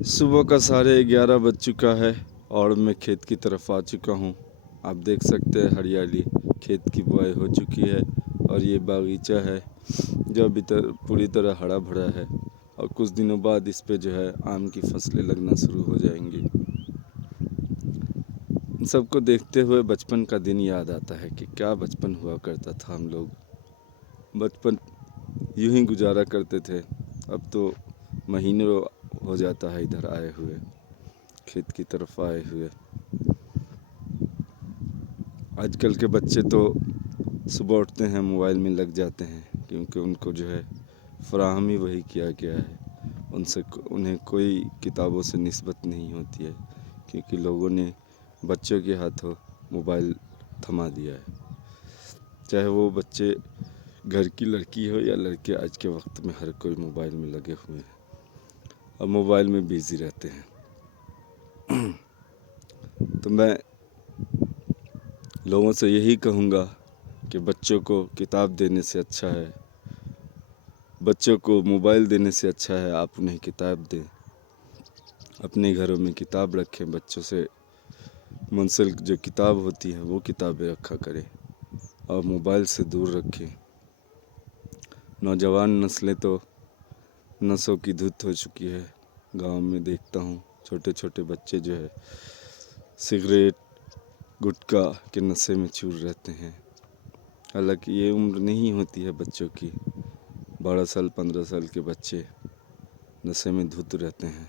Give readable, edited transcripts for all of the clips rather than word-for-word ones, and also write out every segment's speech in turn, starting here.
صبح کا 11:30 بج چکا ہے اور میں کھیت کی طرف آ چکا ہوں۔ آپ دیکھ سکتے ہیں ہریالی، کھیت کی بوائی ہو چکی ہے اور یہ باغیچہ ہے جو ابھی پوری طرح ہرا بھرا ہے اور کچھ دنوں بعد اس پہ جو ہے آم کی فصلیں لگنا شروع ہو جائیں گی۔ ان سب کو دیکھتے ہوئے بچپن کا دن یاد آتا ہے کہ کیا بچپن ہوا کرتا تھا۔ ہم لوگ بچپن یوں ہی گزارا کرتے تھے، اب تو مہینوں ہو جاتا ہے ادھر آئے ہوئے، کھیت کی طرف آئے ہوئے۔ آج کل کے بچے تو صبح اٹھتے ہیں موبائل میں لگ جاتے ہیں، کیونکہ ان کو جو ہے فراہم ہی وہی کیا گیا ہے۔ انہیں کوئی کتابوں سے نسبت نہیں ہوتی ہے، کیونکہ لوگوں نے بچوں کے ہاتھوں موبائل تھما دیا ہے۔ چاہے وہ بچے گھر کی لڑکی ہو یا لڑکے، آج کے وقت میں ہر کوئی موبائل میں لگے ہوئے ہیں اور موبائل میں بیزی رہتے ہیں۔ تو میں لوگوں سے یہی کہوں گا کہ بچوں کو کتاب دینے سے اچھا ہے، بچوں کو موبائل دینے سے اچھا ہے آپ انہیں کتاب دیں۔ اپنے گھروں میں کتاب رکھیں، بچوں سے منسلک جو کتاب ہوتی ہیں وہ کتابیں رکھا کریں اور موبائل سے دور رکھیں۔ نوجوان نسلیں تو نشوں کی دھت ہو چکی ہے۔ گاؤں میں دیکھتا ہوں چھوٹے چھوٹے بچے جو ہے سگریٹ گٹکا کے نشے میں چور رہتے ہیں، حالانکہ یہ عمر نہیں ہوتی ہے بچوں کی۔ 12 سال 15 سال کے بچے نشے میں دھت رہتے ہیں۔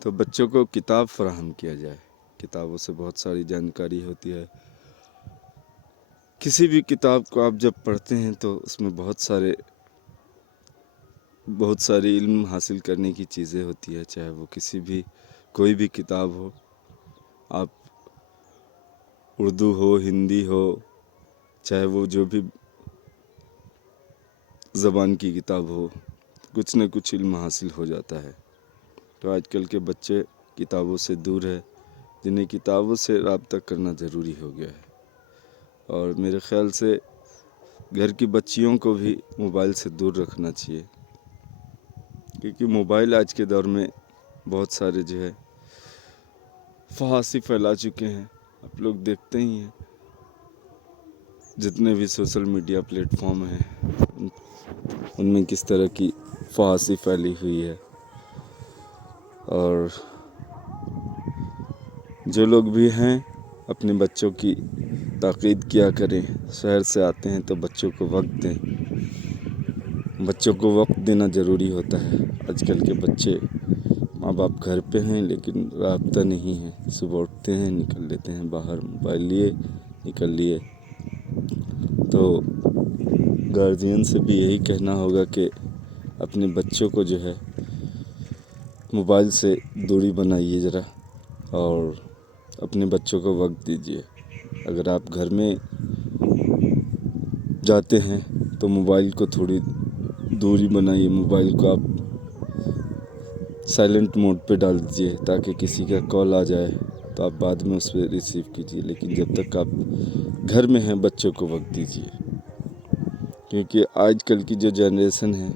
تو بچوں کو کتاب فراہم کیا جائے، کتابوں سے بہت ساری جانکاری ہوتی ہے۔ کسی بھی کتاب کو آپ جب پڑھتے ہیں تو اس میں بہت ساری علم حاصل کرنے کی چیزیں ہوتی ہے، چاہے وہ کوئی بھی کتاب ہو، آپ اردو ہو ہندی ہو، چاہے وہ جو بھی زبان کی کتاب ہو، کچھ نہ کچھ علم حاصل ہو جاتا ہے۔ تو آج کل کے بچے کتابوں سے دور ہے، جنہیں کتابوں سے رابطہ کرنا ضروری ہو گیا ہے۔ اور میرے خیال سے گھر کی بچیوں کو بھی موبائل سے دور رکھنا چاہیے، کیونکہ موبائل آج کے دور میں بہت سارے جو ہے فحاشی پھیلا چکے ہیں۔ آپ لوگ دیکھتے ہی ہیں جتنے بھی سوشل میڈیا پلیٹ فارم ہیں ان میں کس طرح کی فحاشی پھیلی ہوئی ہے۔ اور جو لوگ بھی ہیں اپنے بچوں کی تاکید کیا کریں، شہر سے آتے ہیں تو بچوں کو وقت دیں، بچوں کو وقت دینا ضروری ہوتا ہے۔ آج کل کے بچے ماں باپ گھر پہ ہیں لیکن رابطہ نہیں ہے، صبح اٹھتے ہیں نکل لیتے ہیں باہر، موبائل لیے نکل لیے۔ تو گارجین سے بھی یہی کہنا ہوگا کہ اپنے بچوں کو جو ہے موبائل سے دوری بنائیے ذرا، اور اپنے بچوں کو وقت دیجیے۔ اگر آپ گھر میں جاتے ہیں تو موبائل کو تھوڑی دوری بنائیے، موبائل کو آپ سائلنٹ موڈ پہ ڈال دیجیے تاکہ کسی کا کال آ جائے تو آپ بعد میں اس پہ ریسیو کیجیے، لیکن جب تک آپ گھر میں ہیں بچوں کو وقت دیجیے، کیونکہ آج کل کی جو جنریشن ہے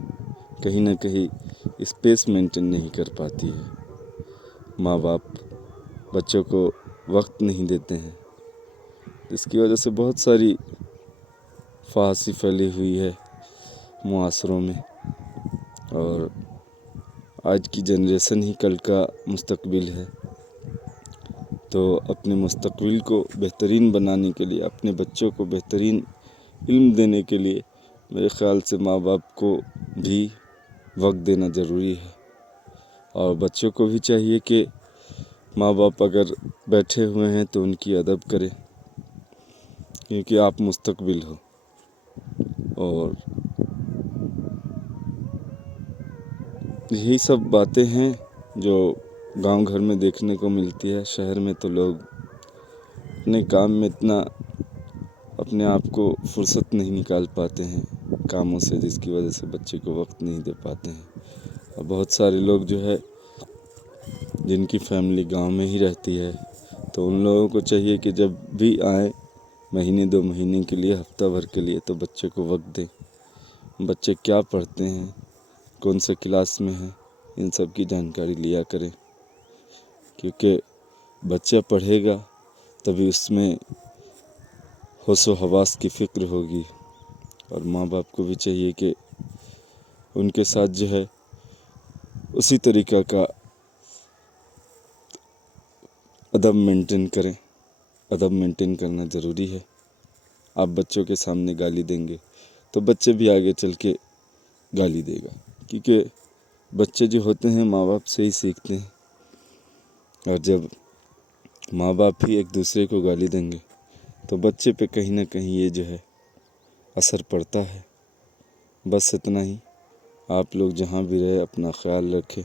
کہیں نہ کہیں اسپیس مینٹین نہیں کر پاتی ہے۔ ماں باپ بچوں کو وقت نہیں دیتے ہیں، اس کی وجہ سے بہت ساری فحاشی پھیلی ہوئی ہے معاشروں میں، اور آج کی جنریشن ہی کل کا مستقبل ہے۔ تو اپنے مستقبل کو بہترین بنانے کے لیے، اپنے بچوں کو بہترین علم دینے کے لیے میرے خیال سے ماں باپ کو بھی وقت دینا ضروری ہے، اور بچوں کو بھی چاہیے کہ ماں باپ اگر بیٹھے ہوئے ہیں تو ان کی ادب کریں، کیونکہ آپ مستقبل ہو۔ اور یہی سب باتیں ہیں جو گاؤں گھر میں دیکھنے کو ملتی ہے۔ شہر میں تو لوگ اپنے کام میں اتنا اپنے آپ کو فرصت نہیں نکال پاتے ہیں کاموں سے، جس کی وجہ سے بچے کو وقت نہیں دے پاتے ہیں۔ اور بہت سارے لوگ جو ہے جن کی فیملی گاؤں میں ہی رہتی ہے، تو ان لوگوں کو چاہیے کہ جب بھی آئیں مہینے 2 مہینے کے لیے، ہفتہ بھر کے لیے، تو بچے کو وقت دیں۔ بچے کیا پڑھتے ہیں، کون سے کلاس میں ہیں، ان سب کی جانکاری لیا کریں، کیونکہ بچہ پڑھے گا تبھی اس میں حس و حواس کی فکر ہوگی، اور ماں باپ کو بھی چاہیے کہ ان کے ساتھ جو ہے اسی طریقہ کا ادب مینٹین کریں۔ ادب مینٹین کرنا ضروری ہے۔ آپ بچوں کے سامنے گالی دیں گے تو بچے بھی آگے چل کے گالی دے گا، کیونکہ بچے جو ہوتے ہیں ماں باپ سے ہی سیکھتے ہیں، اور جب ماں باپ ہی ایک دوسرے کو گالی دیں گے تو بچے پہ کہیں نہ کہیں یہ جو ہے اثر پڑتا ہے۔ بس اتنا ہی۔ آپ لوگ جہاں بھی رہے اپنا خیال رکھیں۔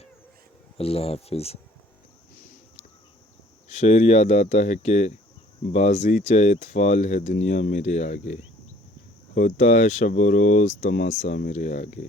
اللہ حافظ۔ شعر یاد آتا ہے کہ بازیچہ اطفال ہے دنیا میرے آگے، ہوتا ہے شب و روز تماشا میرے آگے۔